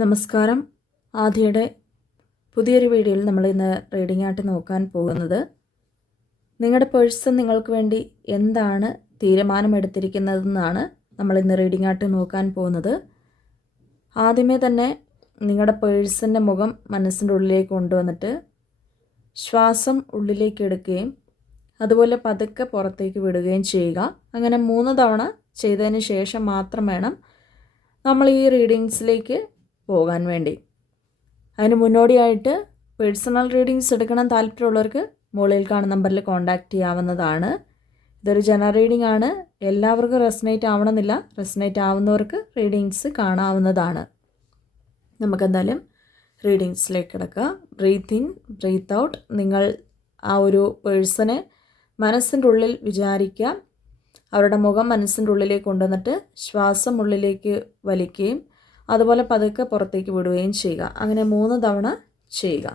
നമസ്കാരം. ആദ്യയുടെ പുതിയൊരു വീഡിയോയിൽ നമ്മൾ ഇന്ന് റീഡിംഗ് ആയിട്ട് നോക്കാൻ പോകുന്നത് നിങ്ങളുടെ പേഴ്സൺ നിങ്ങൾക്ക് വേണ്ടി എന്താണ് തീരുമാനമെടുത്തിരിക്കുന്നതെന്നാണ് നമ്മൾ ഇന്ന് റീഡിംഗ് ആയിട്ട് നോക്കാൻ പോകുന്നത്. ആദ്യമേ തന്നെ നിങ്ങളുടെ പേഴ്സൻ്റെ മുഖം മനസ്സിൻ്റെ ഉള്ളിലേക്ക് കൊണ്ടുവന്നിട്ട് ശ്വാസം ഉള്ളിലേക്ക് എടുക്കുകയും അതുപോലെ പതുക്കെ പുറത്തേക്ക് വിടുകയും ചെയ്യുക. അങ്ങനെ 3 തവണ ചെയ്തതിന് ശേഷം മാത്രം വേണം നമ്മൾ ഈ റീഡിങ്സിലേക്ക് പോകാൻ വേണ്ടി. അതിന് മുന്നോടിയായിട്ട് പേഴ്സണൽ റീഡിങ്സ് എടുക്കണം താല്പര്യമുള്ളവർക്ക് മുകളിൽ കാണുന്ന നമ്പറിൽ കോൺടാക്റ്റ് ചെയ്യാവുന്നതാണ്. ഇതൊരു ജനറൽ റീഡിംഗ് ആണ്. എല്ലാവർക്കും റെസനേറ്റ് ആവണമെന്നില്ല. റെസനേറ്റ് ആവുന്നവർക്ക് റീഡിങ്സ് കാണാവുന്നതാണ്. നമുക്കെന്തായാലും റീഡിങ്സിലേക്ക് കിടക്കുക. Breathe in, breathe out. നിങ്ങൾ ആ ഒരു പേഴ്സണെ മനസ്സിൻ്റെ ഉള്ളിൽ വിചാരിക്കുക. അവരുടെ മുഖം മനസ്സിൻ്റെ ഉള്ളിലേക്ക് കൊണ്ടുവന്നിട്ട് ശ്വാസം ഉള്ളിലേക്ക് വലിക്കുകയും അതുപോലെ പതുക്കെ പുറത്തേക്ക് വിടുകയും ചെയ്യുക. അങ്ങനെ 3 തവണ ചെയ്യുക.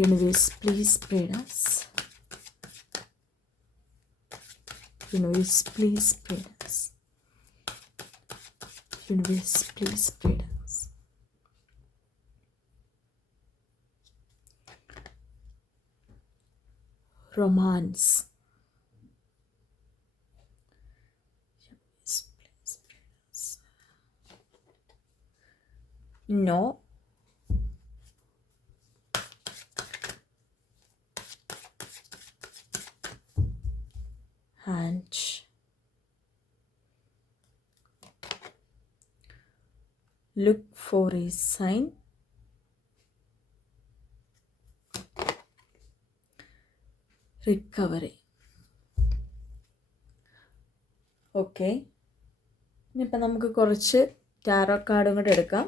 Universe please guide us. Universe please guide us. Universe please guide us. Romance. No. And look for a sign. Recovery. Okay, ഇനിയിപ്പോൾ നമുക്ക് കുറച്ച് ടാരോ കാർഡും കൂടെ എടുക്കാം.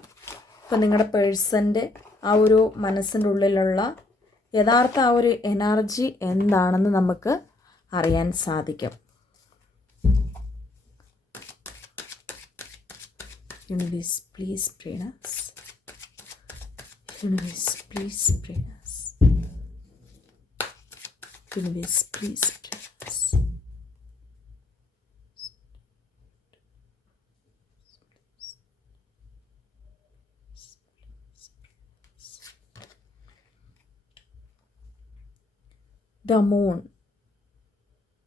ഇപ്പം നിങ്ങളുടെ പേഴ്സൻ്റെ ആ ഒരു മനസ്സിൻ്റെ ഉള്ളിലുള്ള യഥാർത്ഥ ആ ഒരു എനർജി എന്താണെന്ന് നമുക്ക് അറിയാൻ സാധിക്കും. Universe please guide us. Universe please guide us. Universe please guide us. The moon.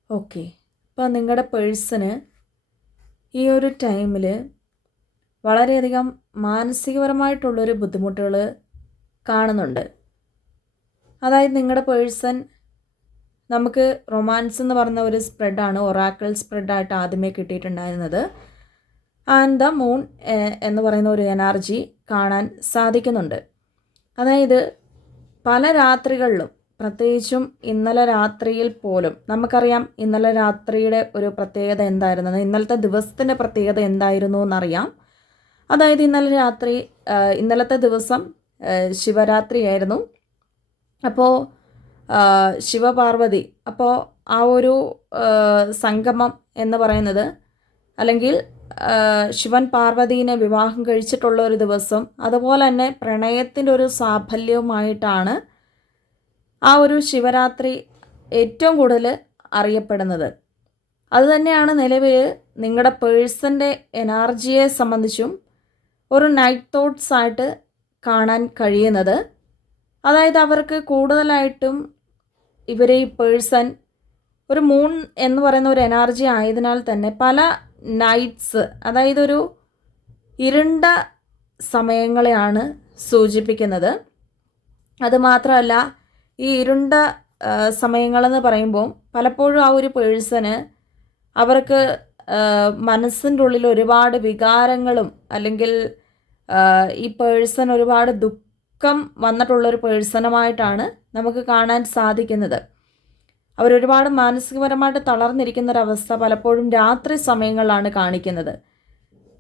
Okay, അപ്പോൾ നിങ്ങളുടെ പേഴ്സണ് ഈ ഒരു ടൈമിൽ വളരെയധികം മാനസികപരമായിട്ടുള്ളൊരു ബുദ്ധിമുട്ടുകൾ കാണുന്നുണ്ട്. അതായത് നിങ്ങളുടെ പേഴ്സൺ, നമുക്ക് റൊമാൻസ് എന്ന് പറഞ്ഞ ഒരു സ്പ്രെഡാണ്, ഒറാക്കിൾ സ്പ്രെഡായിട്ട് ആദ്യമേ കിട്ടിയിട്ടുണ്ടായിരുന്നത്. ആൻഡ് ദ മൂൺ എന്ന് പറയുന്ന ഒരു എനർജി കാണാൻ സാധിക്കുന്നുണ്ട്. അതായത് പല രാത്രികളിലും, പ്രത്യേകിച്ചും ഇന്നലെ രാത്രിയിൽ പോലും നമുക്കറിയാം ഇന്നലെ രാത്രിയുടെ ഒരു പ്രത്യേകത എന്തായിരുന്നത്, ഇന്നലത്തെ ദിവസത്തിൻ്റെ പ്രത്യേകത എന്തായിരുന്നു എന്നറിയാം. അതായത് ഇന്നലത്തെ ദിവസം ശിവരാത്രിയായിരുന്നു. അപ്പോൾ ശിവപാർവതി, അപ്പോൾ ആ ഒരു സംഗമം എന്ന് പറയുന്നത്, അല്ലെങ്കിൽ ശിവൻ പാർവതീനെ വിവാഹം കഴിച്ചിട്ടുള്ള ഒരു ദിവസം, അതുപോലെ തന്നെ പ്രണയത്തിൻ്റെ ഒരു സാഫല്യവുമായിട്ടാണ് ആ ഒരു ശിവരാത്രി ഏറ്റവും കൂടുതൽ അറിയപ്പെടുന്നത്. അതുതന്നെയാണ് നിലവിൽ നിങ്ങളുടെ പേഴ്സൻ്റെ എനർജിയെ സംബന്ധിച്ചും ഒരു നൈറ്റ് തോട്ട്സ് ആയിട്ട് കാണാൻ കഴിയുന്നത്. അതായത് അവർക്ക് കൂടുതലായിട്ടും ഇവരെ ഈ പേഴ്സൺ ഒരു മൂൺ എന്ന് പറയുന്ന ഒരു എനർജി ആയതിനാൽ തന്നെ പല നൈറ്റ്സ്, അതായത് ഒരു ഇരുണ്ട സമയങ്ങളെയാണ് സൂചിപ്പിക്കുന്നത്. അതുമാത്രമല്ല, ഈ ഇരുണ്ട സമയങ്ങളെന്ന് പറയുമ്പോൾ പലപ്പോഴും ആ ഒരു പേഴ്സണ് അവർക്ക് മനസ്സിൻ്റെ ഉള്ളിൽ ഒരുപാട് വികാരങ്ങളും, അല്ലെങ്കിൽ ഈ പേഴ്സൺ ഒരുപാട് ദുഃഖം വന്നിട്ടുള്ളൊരു പേഴ്സണുമായിട്ടാണ് നമുക്ക് കാണാൻ സാധിക്കുന്നത്. അവരൊരുപാട് മാനസികപരമായിട്ട് തളർന്നിരിക്കുന്നൊരവസ്ഥ പലപ്പോഴും രാത്രി സമയങ്ങളിലാണ് കാണിക്കുന്നത്.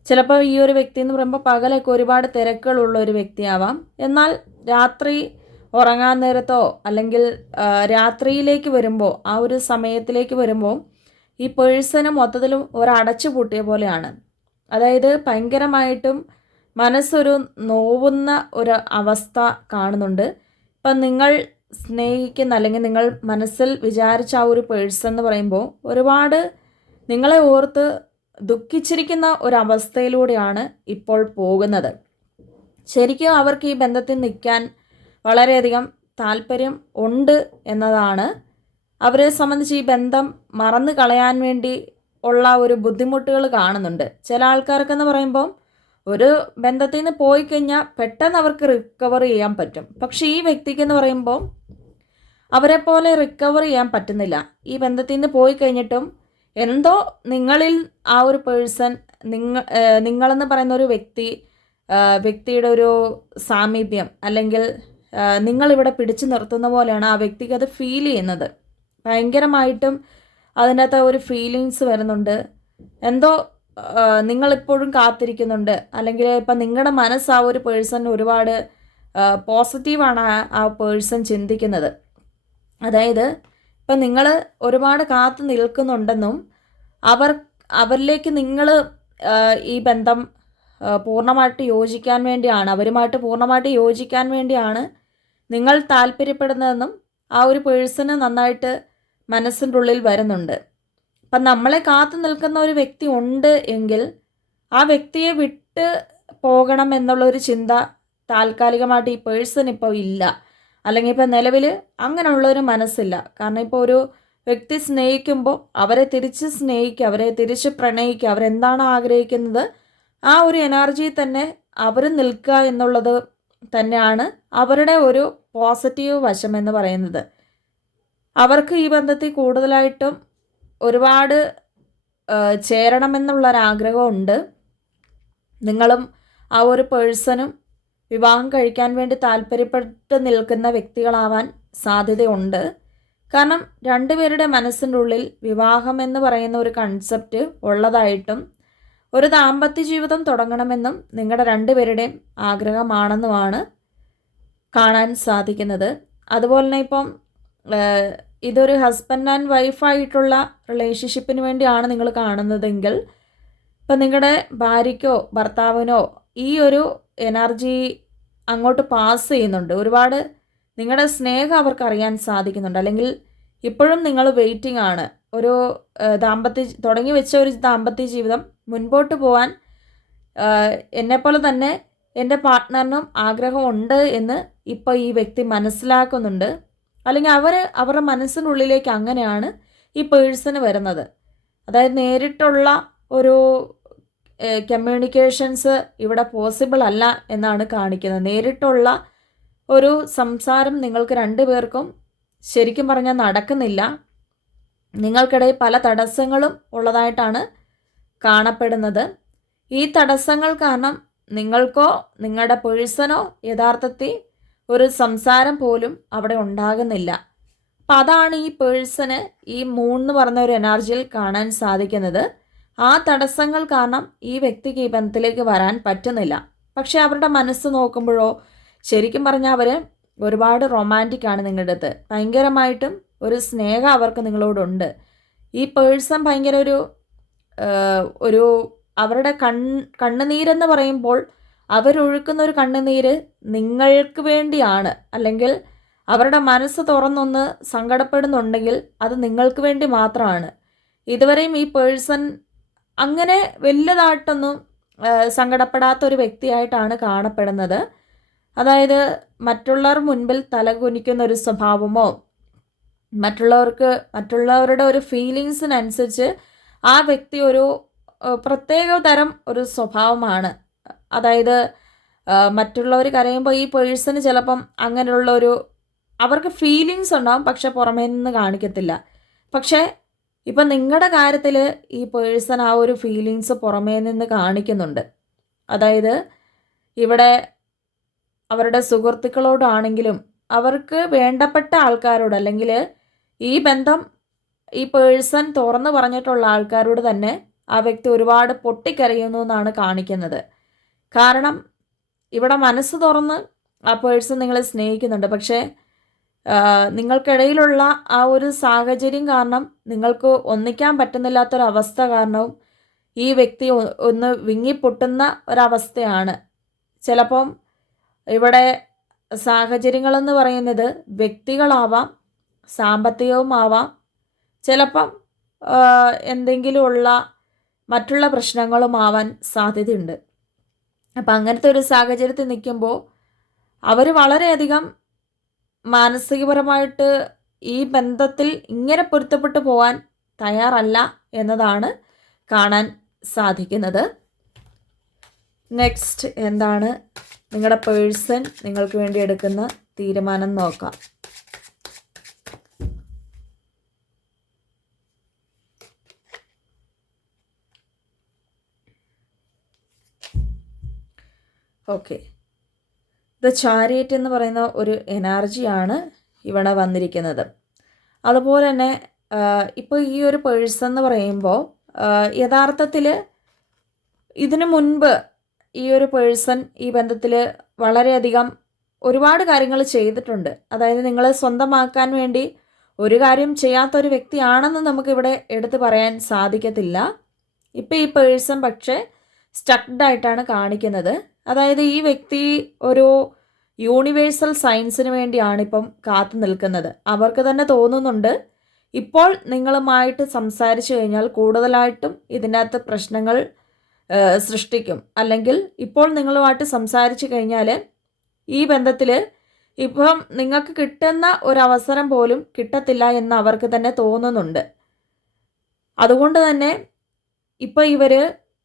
ചിലപ്പോൾ ഈ ഒരു വ്യക്തി എന്ന് പറയുമ്പോൾ പകലൊക്കെ ഒരുപാട് തിരക്കുകളുള്ള ഒരു വ്യക്തിയാവാം. എന്നാൽ രാത്രി ഉറങ്ങാൻ നേരത്തോ അല്ലെങ്കിൽ രാത്രിയിലേക്ക് വരുമ്പോൾ, ആ ഒരു സമയത്തിലേക്ക് വരുമ്പോൾ ഈ പേഴ്സണ് മൊത്തത്തിലും ഒരടച്ചു പൂട്ടിയ പോലെയാണ്. അതായത് ഭയങ്കരമായിട്ടും മനസ്സൊരു നോവുന്ന ഒരു അവസ്ഥ കാണുന്നുണ്ട്. ഇപ്പം നിങ്ങൾ സ്നേഹിക്കുന്ന, അല്ലെങ്കിൽ നിങ്ങൾ മനസ്സിൽ വിചാരിച്ച ആ ഒരു പേഴ്സൺ എന്ന് പറയുമ്പോൾ ഒരുപാട് നിങ്ങളെ ഓർത്ത് ദുഃഖിച്ചിരിക്കുന്ന ഒരവസ്ഥയിലൂടെയാണ് ഇപ്പോൾ പോകുന്നത്. ശരിക്കും അവർക്ക് ഈ ബന്ധത്തിൽ നിൽക്കാൻ വളരെയധികം താല്പര്യം ഉണ്ട് എന്നതാണ്. അവരെ സംബന്ധിച്ച് ഈ ബന്ധം മറന്നു കളയാൻ വേണ്ടി ഉള്ള ഒരു ബുദ്ധിമുട്ടുകൾ കാണുന്നുണ്ട്. ചില ആൾക്കാർക്കെന്ന് പറയുമ്പോൾ ഒരു ബന്ധത്തിൽ നിന്ന് പോയി കഴിഞ്ഞാൽ പെട്ടെന്ന് അവർക്ക് റിക്കവർ ചെയ്യാൻ പറ്റും. പക്ഷേ ഈ വ്യക്തിക്കെന്ന് പറയുമ്പോൾ അവരെ പോലെ റിക്കവർ ചെയ്യാൻ പറ്റുന്നില്ല. ഈ ബന്ധത്തിൽ നിന്ന് പോയി കഴിഞ്ഞിട്ടും എന്തോ നിങ്ങളിൽ ആ ഒരു പേഴ്സൺ നിങ്ങളെന്ന് പറയുന്ന ഒരു വ്യക്തിയുടെ ഒരു സാമീപ്യം അല്ലെങ്കിൽ നിങ്ങളിവിടെ പിടിച്ചു നിർത്തുന്ന പോലെയാണ് ആ വ്യക്തിക്ക് അത് ഫീൽ ചെയ്യുന്നത്. ഭയങ്കരമായിട്ടും അതിനകത്ത് ഒരു ഫീലിങ്സ് വരുന്നുണ്ട്. എന്തോ നിങ്ങളിപ്പോഴും കാത്തിരിക്കുന്നുണ്ട്, അല്ലെങ്കിൽ ഇപ്പം നിങ്ങളുടെ മനസ്സ് ആ ഒരു പേഴ്സൺ ഒരുപാട് പോസിറ്റീവാണ് ആ പേഴ്സൺ ചിന്തിക്കുന്നത്. അതായത് ഇപ്പം നിങ്ങൾ ഒരുപാട് കാത്തു നിൽക്കുന്നുണ്ടെന്നും അവരിലേക്ക് നിങ്ങൾ ഈ ബന്ധം പൂർണ്ണമായിട്ട് യോജിക്കാൻ വേണ്ടിയാണ്, അവരുമായിട്ട് പൂർണ്ണമായിട്ട് യോജിക്കാൻ വേണ്ടിയാണ് നിങ്ങൾ താല്പര്യപ്പെടുന്നതെന്നും ആ ഒരു പേഴ്സണ് നന്നായിട്ട് മനസ്സിൻ്റെ ഉള്ളിൽ വരുന്നുണ്ട്. അപ്പം നമ്മളെ കാത്തു നിൽക്കുന്ന ഒരു വ്യക്തി ഉണ്ട് എങ്കിൽ ആ വ്യക്തിയെ വിട്ട് പോകണം എന്നുള്ളൊരു ചിന്ത താൽക്കാലികമായിട്ട് ഈ പേഴ്സൺ ഇപ്പോൾ ഇല്ല, അല്ലെങ്കിൽ ഇപ്പോൾ നിലവിൽ അങ്ങനെയുള്ളൊരു മനസ്സില്ല. കാരണം ഇപ്പോൾ ഒരു വ്യക്തി സ്നേഹിക്കുമ്പോൾ അവരെ തിരിച്ച് സ്നേഹിക്കുക, അവരെ തിരിച്ച് പ്രണയിക്കുക, അവരെന്താണ് ആഗ്രഹിക്കുന്നത് ആ ഒരു എനർജി തന്നെ അവർ നിൽക്കുക എന്നുള്ളത് തന്നെയാണ് അവരുടെ ഒരു പോസിറ്റീവ് വശം എന്ന് പറയുന്നത്. അവർക്ക് ഈ ബന്ധത്തിൽ കൂടുതലായിട്ടും ഒരുപാട് ചേരണമെന്നുള്ളൊരാഗ്രഹമുണ്ട്. നിങ്ങളും ആ ഒരു പേഴ്സണും വിവാഹം കഴിക്കാൻ വേണ്ടി താല്പര്യപ്പെട്ട് നിൽക്കുന്ന വ്യക്തികളാവാൻ സാധ്യതയുണ്ട്. കാരണം രണ്ടുപേരുടെ മനസ്സിൻ്റെ ഉള്ളിൽ വിവാഹം എന്ന് പറയുന്ന ഒരു കൺസെപ്റ്റ് ഉള്ളതായിട്ടും ഒരു ദാമ്പത്യ ജീവിതം തുടങ്ങണമെന്നും നിങ്ങളുടെ രണ്ടുപേരുടെയും ആഗ്രഹമാണെന്നുമാണ് കാണാൻ സാധിക്കുന്നത്. അതുപോലെ തന്നെ ഇപ്പം ഇതൊരു ഹസ്ബൻഡ് ആൻഡ് വൈഫായിട്ടുള്ള റിലേഷൻഷിപ്പിന് വേണ്ടിയാണ് നിങ്ങൾ കാണുന്നതെങ്കിൽ ഇപ്പം നിങ്ങളുടെ ഭാര്യയ്ക്കോ ഭർത്താവിനോ ഈ ഒരു എനർജി അങ്ങോട്ട് പാസ് ചെയ്യുന്നുണ്ട്. ഒരുപാട് നിങ്ങളുടെ സ്നേഹം അവർക്ക് അറിയാൻ സാധിക്കുന്നുണ്ട്. അല്ലെങ്കിൽ ഇപ്പോഴും നിങ്ങൾ വെയിറ്റിംഗ് ആണ്. ഒരു തുടങ്ങി വെച്ച ഒരു ദാമ്പത്യ ജീവിതം മുൻപോട്ട് പോകാൻ എന്നെപ്പോലെ തന്നെ എൻ്റെ പാർട്ട്ണറിനും ആഗ്രഹമുണ്ട് എന്ന് ഇപ്പോൾ ഈ വ്യക്തി മനസ്സിലാക്കുന്നുണ്ട്. അല്ലെങ്കിൽ അവരുടെ മനസ്സിനുള്ളിലേക്ക് അങ്ങനെയാണ് ഈ പേഴ്സണ് വരുന്നത്. അതായത് നേരിട്ടുള്ള ഒരു കമ്മ്യൂണിക്കേഷൻസ് ഇവിടെ പോസിബിൾ അല്ല എന്നാണ് കാണിക്കുന്നത്. നേരിട്ടുള്ള ഒരു സംസാരം നിങ്ങൾക്ക് രണ്ടുപേർക്കും ശരിക്കും പറഞ്ഞാൽ നടക്കുന്നില്ല. നിങ്ങൾക്കിടയിൽ പല തടസ്സങ്ങളും ഉള്ളതായിട്ടാണ് കാണപ്പെടുന്നത്. ഈ തടസ്സങ്ങൾ കാരണം നിങ്ങൾക്കോ നിങ്ങളുടെ പേഴ്സണോ യഥാർത്ഥത്തിൽ ഒരു സംസാരം പോലും അവിടെ ഉണ്ടാകുന്നില്ല. അപ്പം അതാണ് ഈ പേഴ്സണ് ഈ 3 പറഞ്ഞ ഒരു എനർജിയിൽ കാണാൻ സാധിക്കുന്നത്. ആ തടസ്സങ്ങൾ കാരണം ഈ വ്യക്തിക്ക് ഈ ബന്ധത്തിലേക്ക് വരാൻ പറ്റുന്നില്ല. പക്ഷെ അവരുടെ മനസ്സ് നോക്കുമ്പോഴോ ശരിക്കും പറഞ്ഞാൽ അവർ ഒരുപാട് റൊമാൻറ്റിക് ആണ് നിങ്ങളുടെ അടുത്ത്. ഭയങ്കരമായിട്ടും ഒരു സ്നേഹം അവർക്ക് നിങ്ങളോടുണ്ട്. ഈ പേഴ്സൺ ഭയങ്കര ഒരു അവരുടെ കണ്ണുനീരെന്ന് പറയുമ്പോൾ അവരൊഴുക്കുന്ന ഒരു കണ്ണുനീര് നിങ്ങൾക്ക് വേണ്ടിയാണ്. അല്ലെങ്കിൽ അവരുടെ മനസ്സ് തുറന്നൊന്ന് സങ്കടപ്പെടുന്നുണ്ടെങ്കിൽ അത് നിങ്ങൾക്ക് വേണ്ടി മാത്രമാണ്. ഇതുവരെയും ഈ പേഴ്സൺ അങ്ങനെ വലുതായിട്ടൊന്നും സങ്കടപ്പെടാത്തൊരു വ്യക്തിയായിട്ടാണ് കാണപ്പെടുന്നത്. അതായത് മറ്റുള്ളവർ മുൻപിൽ തലകുനിക്കുന്ന ഒരു സ്വഭാവമോ മറ്റുള്ളവരുടെ ഒരു ഫീലിങ്സിനനുസരിച്ച് ആ വ്യക്തി ഒരു പ്രത്യേക തരം ഒരു സ്വഭാവമാണ്. അതായത് മറ്റുള്ളവർ കരയുമ്പോൾ ഈ പേഴ്സണ് ചിലപ്പം അങ്ങനെയുള്ള അവർക്ക് ഫീലിങ്സ് ഉണ്ടാവും, പക്ഷെ പുറമേ നിന്ന് കാണിക്കത്തില്ല. പക്ഷേ ഇപ്പം നിങ്ങളുടെ കാര്യത്തിൽ ഈ പേഴ്സൺ ആ ഒരു ഫീലിങ്സ് പുറമേ നിന്ന് കാണിക്കുന്നുണ്ട്. അതായത് ഇവിടെ അവരുടെ സുഹൃത്തുക്കളോടാണെങ്കിലും അവർക്ക് വേണ്ടപ്പെട്ട ആൾക്കാരോട്, അല്ലെങ്കിൽ ഈ ബന്ധം ഈ പേഴ്സൺ തുറന്നു പറഞ്ഞിട്ടുള്ള ആൾക്കാരോട് തന്നെ ആ വ്യക്തി ഒരുപാട് പൊട്ടിക്കരയുന്നു എന്നാണ് കാണിക്കുന്നത്. കാരണം ഇവിടെ മനസ്സ് തുറന്ന് ആ പേഴ്സൺ നിങ്ങളെ സ്നേഹിക്കുന്നുണ്ട്. പക്ഷേ നിങ്ങൾക്കിടയിലുള്ള ആ ഒരു സാഹചര്യം കാരണം നിങ്ങൾക്ക് ഒന്നിക്കാൻ പറ്റുന്നില്ലാത്തൊരവസ്ഥ കാരണവും ഈ വ്യക്തി ഒന്ന് വിങ്ങിപ്പൊട്ടുന്ന ഒരവസ്ഥയാണ്. ചിലപ്പം ഇവിടെ സാഹചര്യങ്ങളെന്ന് പറയുന്നത് വ്യക്തികളാവാം, സാമ്പത്തികവുമാവാം, ചിലപ്പം എന്തെങ്കിലുമുള്ള മറ്റുള്ള പ്രശ്നങ്ങളും ആവാൻ സാധ്യതയുണ്ട്. അപ്പം അങ്ങനത്തെ ഒരു സാഹചര്യത്തിൽ നിൽക്കുമ്പോൾ അവർ വളരെയധികം മാനസികപരമായിട്ട് ഈ ബന്ധത്തിൽ ഇങ്ങനെ പൊരുത്തപ്പെട്ടു പോകാൻ തയ്യാറല്ല എന്നതാണ് കാണാൻ സാധിക്കുന്നത്. നെക്സ്റ്റ് എന്താണ് നിങ്ങളുടെ പേഴ്സൺ നിങ്ങൾക്ക് വേണ്ടി എടുക്കുന്ന തീരുമാനം നോക്കാം. ഓക്കെ, ദ ചാരിയറ്റ് എന്ന് പറയുന്ന ഒരു എനർജിയാണ് ഇവിടെ വന്നിരിക്കുന്നത്. അതുപോലെ തന്നെ ഇപ്പോൾ ഈ ഒരു പേഴ്സൺ എന്ന് പറയുമ്പോൾ യഥാർത്ഥത്തിൽ ഇതിനു മുൻപ് ഈ ഒരു പേഴ്സൺ ഈ ബന്ധത്തിൽ വളരെയധികം ഒരുപാട് കാര്യങ്ങൾ ചെയ്തിട്ടുണ്ട്. അതായത് നിങ്ങളെ സ്വന്തമാക്കാൻ വേണ്ടി ഒരു കാര്യം ചെയ്യാത്തൊരു വ്യക്തിയാണെന്ന് നമുക്കിവിടെ എടുത്തു പറയാൻ സാധിക്കത്തില്ല. ഇപ്പം ഈ പേഴ്സൺ പക്ഷേ സ്റ്റക്ഡ് ആയിട്ടാണ് കാണിക്കുന്നത്. അതായത് ഈ വ്യക്തി ഒരു യൂണിവേഴ്സൽ സയൻസിന് വേണ്ടിയാണ് ഇപ്പം കാത്തു നിൽക്കുന്നത്. അവർക്ക് തന്നെ തോന്നുന്നുണ്ട് ഇപ്പോൾ നിങ്ങളുമായിട്ട് സംസാരിച്ചു കഴിഞ്ഞാൽ കൂടുതലായിട്ടും ഇതിൻ്റെ അകത്ത് പ്രശ്നങ്ങൾ സൃഷ്ടിക്കും, അല്ലെങ്കിൽ ഇപ്പോൾ നിങ്ങളുമായിട്ട് സംസാരിച്ചു കഴിഞ്ഞാൽ ഈ ബന്ധത്തിൽ ഇപ്പം നിങ്ങൾക്ക് കിട്ടുന്ന ഒരവസരം പോലും കിട്ടത്തില്ല എന്ന് അവർക്ക് തന്നെ തോന്നുന്നുണ്ട്. അതുകൊണ്ട് തന്നെ ഇപ്പോൾ ഇവർ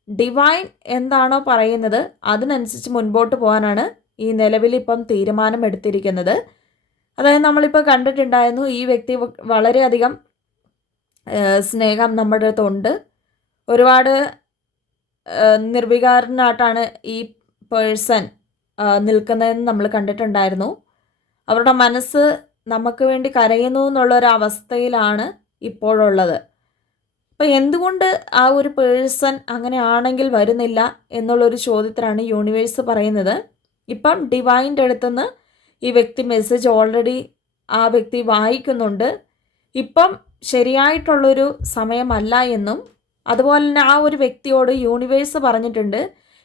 ഡിവൈൻ എന്താണോ പറയുന്നത് അതിനനുസരിച്ച് മുൻപോട്ട് പോകാനാണ് ഈ നിലവിൽ ഇപ്പം തീരുമാനം എടുത്തിരിക്കുന്നത്. അതായത് നമ്മളിപ്പോൾ കണ്ടിട്ടുണ്ടായിരുന്നു ഈ വ്യക്തി വളരെയധികം സ്നേഹം നമ്മുടെ അടുത്തുണ്ട്, ഒരുപാട് നിർവികാരനായിട്ടാണ് ഈ പേഴ്സൺ നിൽക്കുന്നതെന്ന് നമ്മൾ കണ്ടിട്ടുണ്ടായിരുന്നു. അവരുടെ മനസ്സ് നമുക്ക് വേണ്ടി കരയുന്നു എന്നുള്ളൊരവസ്ഥയിലാണ് ഇപ്പോഴുള്ളത്. അപ്പോൾ എന്തുകൊണ്ട് ആ ഒരു പേഴ്സൺ അങ്ങനെ ആണെങ്കിൽ വരുന്നില്ല എന്നുള്ളൊരു ചോദ്യത്തിനാണ് യൂണിവേഴ്സ് പറയുന്നത് ഇപ്പം ഡിവൈൻ്റെ അടുത്തുനിന്ന് ഈ വ്യക്തി മെസ്സേജ് ഓൾറെഡി ആ വ്യക്തി വായിക്കുന്നുണ്ട്. ഇപ്പം ശരിയായിട്ടുള്ളൊരു സമയമല്ല എന്നും അതുപോലെ തന്നെ ആ ഒരു വ്യക്തിയോട് യൂണിവേഴ്സ് പറഞ്ഞിട്ടുണ്ട്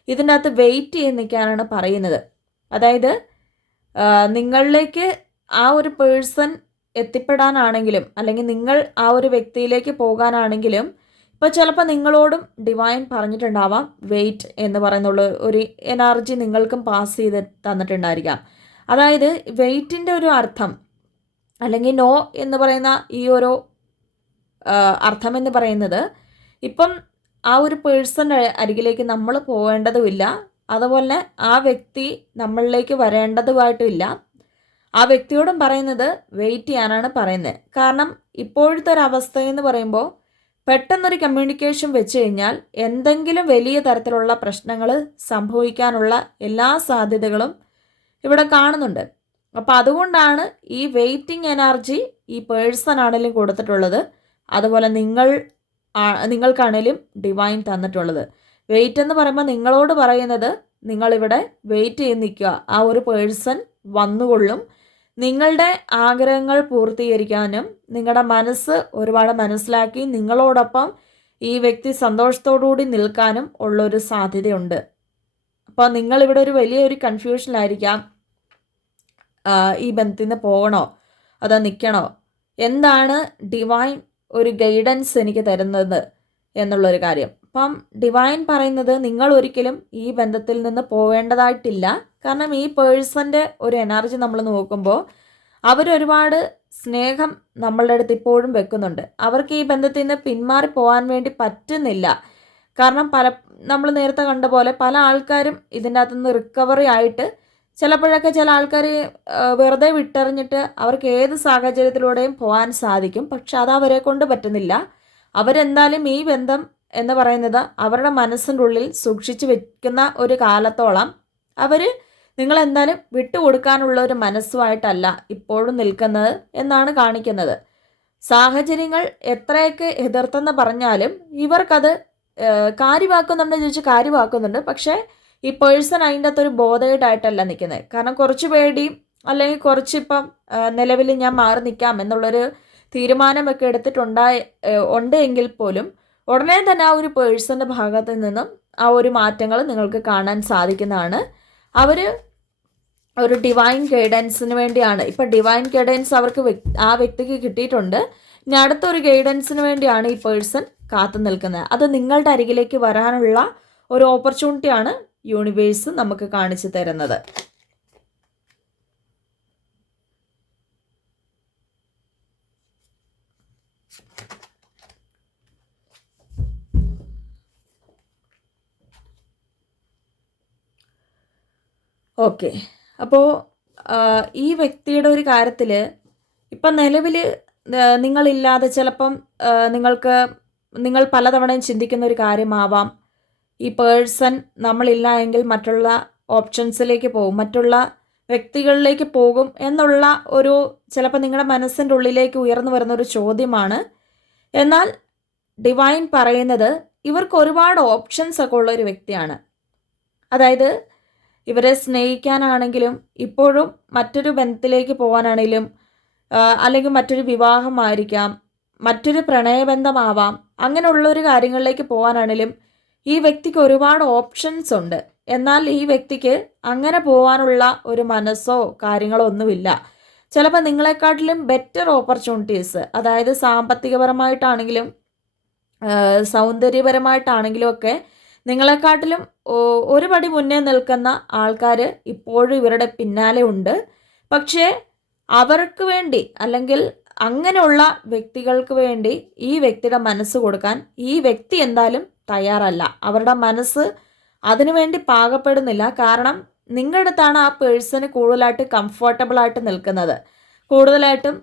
ഇതിൻ്റെ അകത്ത് വെയിറ്റ് ചെയ്ത് നിൽക്കാനാണ് പറയുന്നത്. അതായത് നിങ്ങളിലേക്ക് ആ ഒരു പേഴ്സൺ എത്തിപ്പെടാനാണെങ്കിലും അല്ലെങ്കിൽ നിങ്ങൾ ആ ഒരു വ്യക്തിയിലേക്ക് പോകാനാണെങ്കിലും ഇപ്പോൾ ചിലപ്പോൾ നിങ്ങളോടും ഡിവൈൻ പറഞ്ഞിട്ടുണ്ടാവാം വെയിറ്റ് എന്ന് പറയുന്നുള്ള ഒരു എനർജി നിങ്ങൾക്കും പാസ് ചെയ്ത് തന്നിട്ടുണ്ടായിരിക്കാം. അതായത് വെയിറ്റിൻ്റെ ഒരു അർത്ഥം അല്ലെങ്കിൽ നോ എന്ന് പറയുന്ന ഈ ഒരു അർത്ഥം എന്ന് പറയുന്നത് ഇപ്പം ആ ഒരു പേഴ്സൻ്റെ അരികിലേക്ക് നമ്മൾ പോകേണ്ടതുമില്ല, അതുപോലെ ആ വ്യക്തി നമ്മളിലേക്ക് വരേണ്ടതുമായിട്ടില്ല. ആ വ്യക്തിയോടും പറയുന്നത് വെയിറ്റ് ചെയ്യാനാണ് പറയുന്നത്. കാരണം ഇപ്പോഴത്തെ ഒരു അവസ്ഥയെന്ന് പറയുമ്പോൾ പെട്ടെന്നൊരു കമ്മ്യൂണിക്കേഷൻ വെച്ച് കഴിഞ്ഞാൽ എന്തെങ്കിലും വലിയ തരത്തിലുള്ള പ്രശ്നങ്ങൾ സംഭവിക്കാനുള്ള എല്ലാ സാധ്യതകളും ഇവിടെ കാണുന്നുണ്ട്. അപ്പോൾ അതുകൊണ്ടാണ് ഈ വെയിറ്റിംഗ് എനർജി ഈ പേഴ്സൺ ആണെങ്കിലും കൊടുത്തിട്ടുള്ളത്, അതുപോലെ നിങ്ങൾക്കാണേലും ഡിവൈൻ തന്നിട്ടുള്ളത്. വെയിറ്റ് എന്ന് പറയുമ്പോൾ നിങ്ങളോട് പറയുന്നത് നിങ്ങളിവിടെ വെയിറ്റ് ചെയ്ത് നിൽക്കുക, ആ ഒരു പേഴ്സൺ വന്നുകൊള്ളും. നിങ്ങളുടെ ആഗ്രഹങ്ങൾ പൂർത്തീകരിക്കാനും നിങ്ങളുടെ മനസ്സ് ഒരുപാട് മനസ്സിലാക്കി നിങ്ങളോടൊപ്പം ഈ വ്യക്തി സന്തോഷത്തോടുകൂടി നിൽക്കാനും ഉള്ളൊരു സാധ്യതയുണ്ട്. അപ്പോൾ നിങ്ങളിവിടെ ഒരു വലിയൊരു കൺഫ്യൂഷനിലായിരിക്കാം, ഈ ബന്ധത്തിൽ നിന്ന് പോകണോ അതോ നിൽക്കണോ, എന്താണ് ഡിവൈൻ ഒരു ഗൈഡൻസ് എനിക്ക് തരുന്നത് എന്നുള്ളൊരു കാര്യം. അപ്പം ഡിവൈൻ പറയുന്നത് നിങ്ങൾ ഒരിക്കലും ഈ ബന്ധത്തിൽ നിന്ന് പോവേണ്ടതായിട്ടില്ല. കാരണം ഈ പേഴ്സൻ്റെ ഒരു എനർജി നമ്മൾ നോക്കുമ്പോൾ അവരൊരുപാട് സ്നേഹം നമ്മളുടെ അടുത്ത് ഇപ്പോഴും വെക്കുന്നുണ്ട്. അവർക്ക് ഈ ബന്ധത്തിൽ നിന്ന് പിന്മാറി പോകാൻ വേണ്ടി പറ്റുന്നില്ല. കാരണം നമ്മൾ നേരത്തെ കണ്ട പോലെ പല ആൾക്കാരും ഇതിൻ്റെ അകത്തുനിന്ന് റിക്കവറി ആയിട്ട് ചിലപ്പോഴൊക്കെ ചില ആൾക്കാർ വെറുതെ വിട്ടെറിഞ്ഞിട്ട് അവർക്ക് ഏത് സാഹചര്യത്തിലൂടെയും പോകാൻ സാധിക്കും. പക്ഷെ അത് അവരെ കൊണ്ട് പറ്റുന്നില്ല. അവരെന്തായാലും ഈ ബന്ധം എന്ന് പറയുന്നത് അവരുടെ മനസ്സിൻ്റെ ഉള്ളിൽ സൂക്ഷിച്ചു വെക്കുന്ന ഒരു കാലത്തോളം അവർ നിങ്ങളെന്തായാലും വിട്ടുകൊടുക്കാനുള്ള ഒരു മനസ്സുമായിട്ടല്ല ഇപ്പോഴും നിൽക്കുന്നത് എന്നാണ് കാണിക്കുന്നത്. സാഹചര്യങ്ങൾ എത്രയൊക്കെ എതിർത്തെന്ന് പറഞ്ഞാലും ഇവർക്കത് കാര്യമാക്കുന്നുണ്ട് ചോദിച്ചാൽ കാര്യമാക്കുന്നുണ്ട്. പക്ഷേ ഈ പേഴ്സൺ അതിൻ്റെ അകത്തൊരു ബോധേഡായിട്ടല്ല നിൽക്കുന്നത്. കാരണം കുറച്ച് പേടിയും അല്ലെങ്കിൽ കുറച്ചിപ്പം നിലവിൽ ഞാൻ മാറി നിൽക്കാം എന്നുള്ളൊരു തീരുമാനമൊക്കെ ഉണ്ട് എങ്കിൽ പോലും ഉടനെ തന്നെ ആ ഒരു പേഴ്സൻ്റെ ഭാഗത്ത് നിന്നും ആ ഒരു മാറ്റങ്ങൾ നിങ്ങൾക്ക് കാണാൻ സാധിക്കുന്നതാണ്. അവർ ഒരു ഡിവൈൻ ഗൈഡൻസിന് വേണ്ടിയാണ്, ഇപ്പം ഡിവൈൻ ഗൈഡൻസ് അവർക്ക് ആ വ്യക്തിക്ക് കിട്ടിയിട്ടുണ്ട്. ഇനി അടുത്തൊരു ഗൈഡൻസിന് വേണ്ടിയാണ് ഈ പേഴ്സൺ കാത്തു നിൽക്കുന്നത്. അത് നിങ്ങളുടെ അരികിലേക്ക് വരാനുള്ള ഒരു ഓപ്പർച്യൂണിറ്റിയാണ് യൂണിവേഴ്സ് നമുക്ക് കാണിച്ചു തരുന്നത്. ഓക്കെ, അപ്പോൾ ഈ വ്യക്തിയുടെ ഒരു കാര്യത്തിൽ ഇപ്പം നിലവിൽ നിങ്ങളില്ലാതെ ചിലപ്പം നിങ്ങൾ പലതവണയും ചിന്തിക്കുന്ന ഒരു കാര്യമാവാം, ഈ പേഴ്സൺ നമ്മളില്ല എങ്കിൽ മറ്റുള്ള ഓപ്ഷൻസിലേക്ക് പോകും, മറ്റുള്ള വ്യക്തികളിലേക്ക് പോകും എന്നുള്ള ഒരു ചിലപ്പോൾ നിങ്ങളുടെ മനസ്സിൻ്റെ ഉള്ളിലേക്ക് ഉയർന്നു വരുന്നൊരു ചോദ്യമാണ്. എന്നാൽ ഡിവൈൻ പറയുന്നത് ഇവർക്ക് ഒരുപാട് ഓപ്ഷൻസ് ഒക്കെ ഉള്ള ഒരു വ്യക്തിയാണ്. അതായത് ഇവരെ സ്നേഹിക്കാനാണെങ്കിലും ഇപ്പോഴും മറ്റൊരു ബന്ധത്തിലേക്ക് പോകാനാണെങ്കിലും അല്ലെങ്കിൽ മറ്റൊരു വിവാഹമായിരിക്കാം, മറ്റൊരു പ്രണയബന്ധമാവാം, അങ്ങനെയുള്ളൊരു കാര്യങ്ങളിലേക്ക് പോകാനാണെങ്കിലും ഈ വ്യക്തിക്ക് ഒരുപാട് ഓപ്ഷൻസ് ഉണ്ട്. എന്നാൽ ഈ വ്യക്തിക്ക് അങ്ങനെ പോകാനുള്ള ഒരു മനസ്സോ കാര്യങ്ങളോ ഒന്നുമില്ല. ചിലപ്പോൾ നിങ്ങളെക്കാട്ടിലും ബെറ്റർ ഓപ്പർച്യൂണിറ്റീസ്, അതായത് സാമ്പത്തികപരമായിട്ടാണെങ്കിലും സൗന്ദര്യപരമായിട്ടാണെങ്കിലും ഒക്കെ നിങ്ങളെക്കാട്ടിലും ഒരു പടി മുന്നേ നിൽക്കുന്ന ആൾക്കാർ ഇപ്പോഴും ഇവരുടെ പിന്നാലെ ഉണ്ട്. പക്ഷേ അവർക്ക് വേണ്ടി അല്ലെങ്കിൽ അങ്ങനെയുള്ള വ്യക്തികൾക്ക് വേണ്ടി ഈ വ്യക്തിയുടെ മനസ്സ് കൊടുക്കാൻ ഈ വ്യക്തി എന്തായാലും തയ്യാറല്ല. അവരുടെ മനസ്സ് അതിനുവേണ്ടി പാകപ്പെടുന്നില്ല. കാരണം നിങ്ങളുടെ അടുത്താണ് ആ പേഴ്സണ് കൂടുതലായിട്ട് കംഫർട്ടബിളായിട്ട് നിൽക്കുന്നത്. കൂടുതലായിട്ടും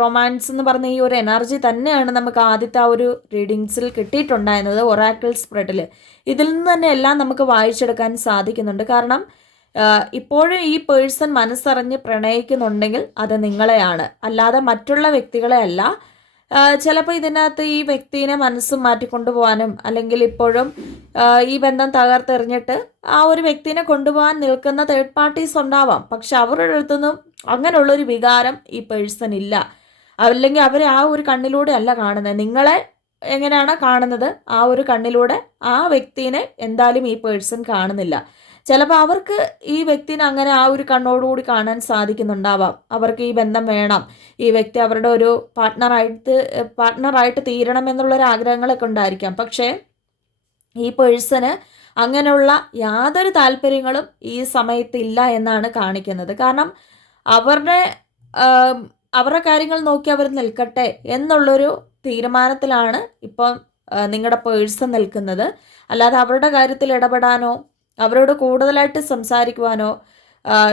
റൊമാൻസ് എന്ന് പറഞ്ഞ ഈ ഒരു എനർജി തന്നെയാണ് നമുക്ക് ആദ്യത്തെ ആ ഒരു റീഡിങ്സിൽ കിട്ടിയിട്ടുണ്ടായിരുന്നത്, ഒറാക്കിൾ സ്പ്രെഡിൽ. ഇതിൽ നിന്ന് തന്നെ എല്ലാം നമുക്ക് വായിച്ചെടുക്കാൻ സാധിക്കുന്നുണ്ട്. കാരണം ഇപ്പോഴും ഈ പേഴ്സൺ മനസ്സറിഞ്ഞ് പ്രണയിക്കുന്നുണ്ടെങ്കിൽ അത് നിങ്ങളെയാണ്, അല്ലാതെ മറ്റുള്ള വ്യക്തികളെ അല്ല. ചിലപ്പോൾ ഇതിനകത്ത് ഈ വ്യക്തിനെ മനസ്സും മാറ്റിക്കൊണ്ടുപോകാനും അല്ലെങ്കിൽ ഇപ്പോഴും ഈ ബന്ധം തകർത്തെറിഞ്ഞിട്ട് ആ ഒരു വ്യക്തിനെ കൊണ്ടുപോകാൻ നിൽക്കുന്ന തേർഡ് പാർട്ടീസ് ഉണ്ടാവാം. പക്ഷെ അവരുടെ അടുത്തൊന്നും അങ്ങനെയുള്ളൊരു വികാരം ഈ പേഴ്സൺ ഇല്ല. അല്ലെങ്കിൽ അവരെ ആ ഒരു കണ്ണിലൂടെ അല്ല കാണുന്നത്. നിങ്ങളെ എങ്ങനെയാണ് കാണുന്നത് ആ ഒരു കണ്ണിലൂടെ ആ വ്യക്തിനെ എന്തായാലും ഈ പേഴ്സൺ കാണുന്നില്ല. ചിലപ്പോൾ അവർക്ക് ഈ വ്യക്തിനെ അങ്ങനെ ആ ഒരു കാണാൻ സാധിക്കുന്നുണ്ടാവാം. അവർക്ക് ഈ ബന്ധം വേണം, ഈ വ്യക്തി അവരുടെ ഒരു പാർട്ട്ണറായിട്ട് തീരണം എന്നുള്ളൊരു ആഗ്രഹങ്ങളൊക്കെ ഉണ്ടായിരിക്കാം. പക്ഷേ ഈ പേഴ്സണ് അങ്ങനെയുള്ള യാതൊരു താല്പര്യങ്ങളും ഈ സമയത്ത് ഇല്ല എന്നാണ് കാണിക്കുന്നത്. കാരണം അവരുടെ കാര്യങ്ങൾ നോക്കി അവർ നിൽക്കട്ടെ എന്നുള്ളൊരു തീരുമാനത്തിലാണ് ഇപ്പം നിങ്ങളുടെ പേഴ്സൺ നിൽക്കുന്നത്. അല്ലാതെ അവരുടെ കാര്യത്തിൽ ഇടപെടാനോ അവരോട് കൂടുതലായിട്ട് സംസാരിക്കുവാനോ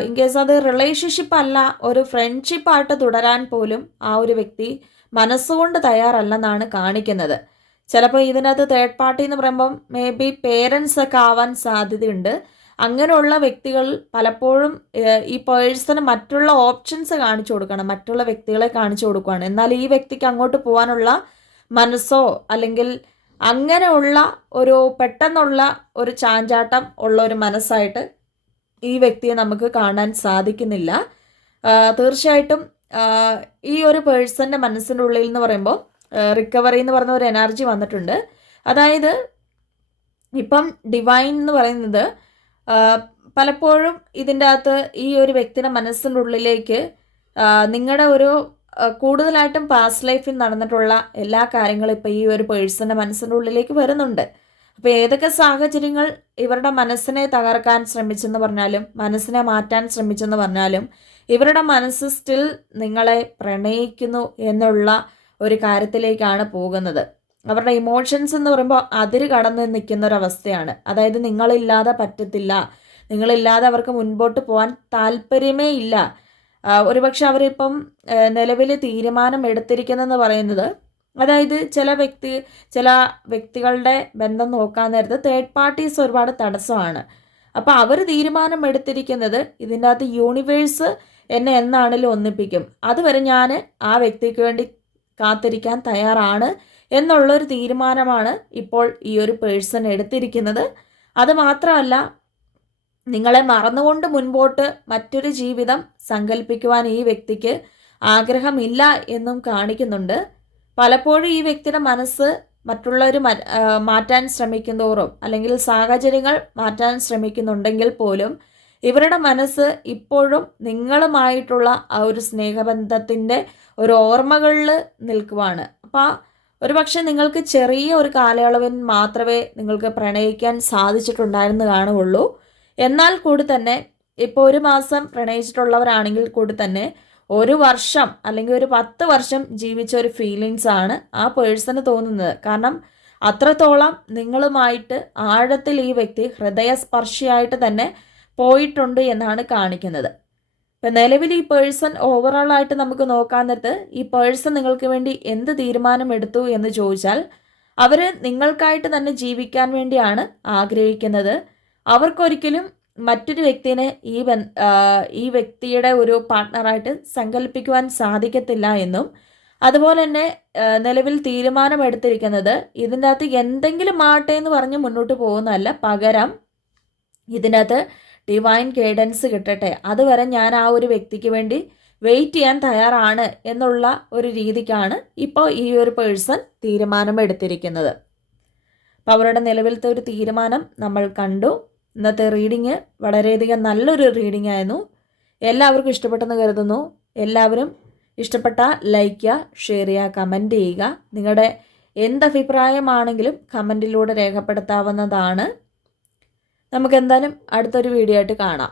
ഇൻ കേസ് അത് റിലേഷൻഷിപ്പ് അല്ല ഒരു ഫ്രണ്ട്ഷിപ്പായിട്ട് തുടരാൻ പോലും ആ ഒരു വ്യക്തി മനസ്സുകൊണ്ട് തയ്യാറല്ലെന്നാണ് കാണിക്കുന്നത്. ചിലപ്പോൾ ഇതിനകത്ത് തേർഡ് പാർട്ടി എന്ന് പറയുമ്പം മേ ബി പേരൻസ് ഒക്കെ ആവാൻ സാധ്യതയുണ്ട്. അങ്ങനെയുള്ള വ്യക്തികൾ പലപ്പോഴും ഈ പേഴ്സണ് മറ്റുള്ള ഓപ്ഷൻസ് കാണിച്ചു കൊടുക്കണം, മറ്റുള്ള വ്യക്തികളെ കാണിച്ചു കൊടുക്കുകയാണ്. എന്നാൽ ഈ വ്യക്തിക്ക് അങ്ങോട്ട് പോകാനുള്ള മനസ്സോ അല്ലെങ്കിൽ അങ്ങനെയുള്ള ഒരു പെട്ടെന്നുള്ള ഒരു ചാഞ്ചാട്ടം ഉള്ള ഒരു മനസ്സായിട്ട് ഈ വ്യക്തിയെ നമുക്ക് കാണാൻ സാധിക്കുന്നില്ല. തീർച്ചയായിട്ടും ഈ ഒരു പേഴ്സൻ്റെ മനസ്സിൻ്റെ ഉള്ളിൽ എന്ന് പറയുമ്പോൾ റിക്കവറി എന്ന് പറയുന്ന ഒരു എനർജി വന്നിട്ടുണ്ട്. അതായത് ഇപ്പം ഡിവൈൻ എന്ന് പറയുന്നത് പലപ്പോഴും ഇതിൻ്റെ അകത്ത് ഈ ഒരു വ്യക്തിയുടെ മനസ്സിൻ്റെ ഉള്ളിലേക്ക് നിങ്ങളുടെ ഒരു കൂടുതലായിട്ടും പാസ്റ്റ് ലൈഫിൽ നടന്നിട്ടുള്ള എല്ലാ കാര്യങ്ങളും ഇപ്പോൾ ഈ ഒരു പേഴ്സൻ്റെ മനസ്സിൻ്റെ ഉള്ളിലേക്ക് വരുന്നുണ്ട്. അപ്പോൾ ഏതൊക്കെ സാഹചര്യങ്ങൾ ഇവരുടെ മനസ്സിനെ തകർക്കാൻ ശ്രമിച്ചെന്ന് പറഞ്ഞാലും മനസ്സിനെ മാറ്റാൻ ശ്രമിച്ചെന്ന് പറഞ്ഞാലും ഇവരുടെ മനസ്സ് സ്റ്റിൽ നിങ്ങളെ പ്രണയിക്കുന്നു എന്നുള്ള ഒരു കാര്യത്തിലേക്കാണ് പോകുന്നത്. അവരുടെ ഇമോഷൻസ് എന്ന് പറയുമ്പോൾ അതിര് കടന്ന് നിൽക്കുന്ന ഒരവസ്ഥയാണ്. അതായത് നിങ്ങളില്ലാതെ പറ്റത്തില്ല, നിങ്ങളില്ലാതെ അവർക്ക് മുൻപോട്ട് പോകാൻ താല്പര്യമേ ഇല്ല. ഒരുപക്ഷെ അവരിപ്പം നിലവിൽ തീരുമാനം എടുത്തിരിക്കുന്നതെന്ന് പറയുന്നത്, അതായത് ചില വ്യക്തികളുടെ ബന്ധം നോക്കാൻ നേരത്ത് തേർഡ് പാർട്ടീസ് ഒരുപാട് തടസ്സമാണ്. അപ്പോൾ അവർ തീരുമാനം എടുത്തിരിക്കുന്നത് ഇതിൻ്റെ അകത്ത് യൂണിവേഴ്സ് എന്നെ എന്നാണെങ്കിലും ഒന്നിപ്പിക്കും, അതുവരെ ഞാൻ ആ വ്യക്തിക്ക് വേണ്ടി കാത്തിരിക്കാൻ തയ്യാറാണ് എന്നുള്ളൊരു തീരുമാനമാണ് ഇപ്പോൾ ഈ ഒരു പേഴ്സൺ എടുത്തിരിക്കുന്നത്. അത് മാത്രമല്ല, നിങ്ങളെ മറന്നുകൊണ്ട് മുൻപോട്ട് മറ്റൊരു ജീവിതം സങ്കല്പിക്കുവാൻ ഈ വ്യക്തിക്ക് ആഗ്രഹമില്ല എന്നും കാണിക്കുന്നുണ്ട്. പലപ്പോഴും ഈ വ്യക്തിയുടെ മനസ്സ് മറ്റുള്ളവർ മാറ്റാൻ ശ്രമിക്കുന്നതോറും അല്ലെങ്കിൽ സാഹചര്യങ്ങൾ മാറ്റാൻ ശ്രമിക്കുന്നുണ്ടെങ്കിൽ പോലും ഇവരുടെ മനസ്സ് ഇപ്പോഴും നിങ്ങളുമായിട്ടുള്ള ആ ഒരു സ്നേഹബന്ധത്തിൻ്റെ ഒരു ഓർമ്മകളിൽ നിൽക്കുവാണ്. അപ്പോൾ ഒരുപക്ഷെ നിങ്ങൾക്ക് ചെറിയ ഒരു കാലയളവിൽ മാത്രമേ നിങ്ങൾക്ക് പ്രണയിക്കാൻ സാധിച്ചിട്ടുണ്ടായിരുന്നു കാണുകയുള്ളൂ. എന്നാൽ കൂടി തന്നെ ഇപ്പോൾ 1 മാസം പ്രണയിച്ചിട്ടുള്ളവരാണെങ്കിൽ കൂടി തന്നെ 1 വർഷം അല്ലെങ്കിൽ ഒരു 10 വർഷം ജീവിച്ച ഒരു ഫീലിങ്സ് ആണ് ആ പേഴ്സണ് തോന്നുന്നത്. കാരണം അത്രത്തോളം നിങ്ങളുമായിട്ട് ആഴത്തിൽ ഈ വ്യക്തി ഹൃദയസ്പർശിയായിട്ട് തന്നെ പോയിട്ടുണ്ട് എന്നാണ് കാണിക്കുന്നത്. ഇപ്പം നിലവിൽ ഈ പേഴ്സൺ ഓവറോൾ ആയിട്ട് നമുക്ക് നോക്കാൻ നേരത്ത് ഈ പേഴ്സൺ നിങ്ങൾക്ക് വേണ്ടി എന്ത് തീരുമാനം എടുത്തു എന്ന് ചോദിച്ചാൽ അവർ നിങ്ങൾക്കായിട്ട് തന്നെ ജീവിക്കാൻ വേണ്ടിയാണ് ആഗ്രഹിക്കുന്നത്. അവർക്കൊരിക്കലും മറ്റൊരു വ്യക്തിനെ ഈ വ്യക്തിയുടെ ഒരു പാർട്ട്ണറായിട്ട് സങ്കല്പിക്കുവാൻ സാധിക്കത്തില്ല എന്നും അതുപോലെ തന്നെ നിലവിൽ തീരുമാനമെടുത്തിരിക്കുന്നത് ഇതിൻ്റെ അകത്ത് എന്തെങ്കിലും ആട്ടെ എന്ന് പറഞ്ഞ് മുന്നോട്ട് പോകുന്നതല്ല, പകരം ഇതിൻ്റെ അകത്ത് ഡിവൈൻ ഗൈഡൻസ് കിട്ടട്ടെ, അതുവരെ ഞാൻ ആ ഒരു വ്യക്തിക്ക് വേണ്ടി വെയിറ്റ് ചെയ്യാൻ തയ്യാറാണ് എന്നുള്ള ഒരു രീതിക്കാണ് ഇപ്പോൾ ഈ ഒരു പേഴ്സൺ തീരുമാനമെടുത്തിരിക്കുന്നത്. അപ്പോൾ അവരുടെ നിലവിലത്തെ ഒരു തീരുമാനം നമ്മൾ കണ്ടു. ഇന്നത്തെ റീഡിങ് വളരെയധികം നല്ലൊരു റീഡിംഗ് ആയിരുന്നു. എല്ലാവർക്കും ഇഷ്ടപ്പെട്ടെന്ന് കരുതുന്നു. എല്ലാവരും ഇഷ്ടപ്പെട്ടാൽ ലൈക്ക് ചെയ്യുക, ഷെയർ ചെയ്യുക, കമൻറ്റ് ചെയ്യുക. നിങ്ങളുടെ എന്തഭിപ്രായമാണെങ്കിലും കമൻറ്റിലൂടെ രേഖപ്പെടുത്താവുന്നതാണ്. നമുക്ക് എന്തായാലും അടുത്തൊരു വീഡിയോ ആയിട്ട് കാണാം.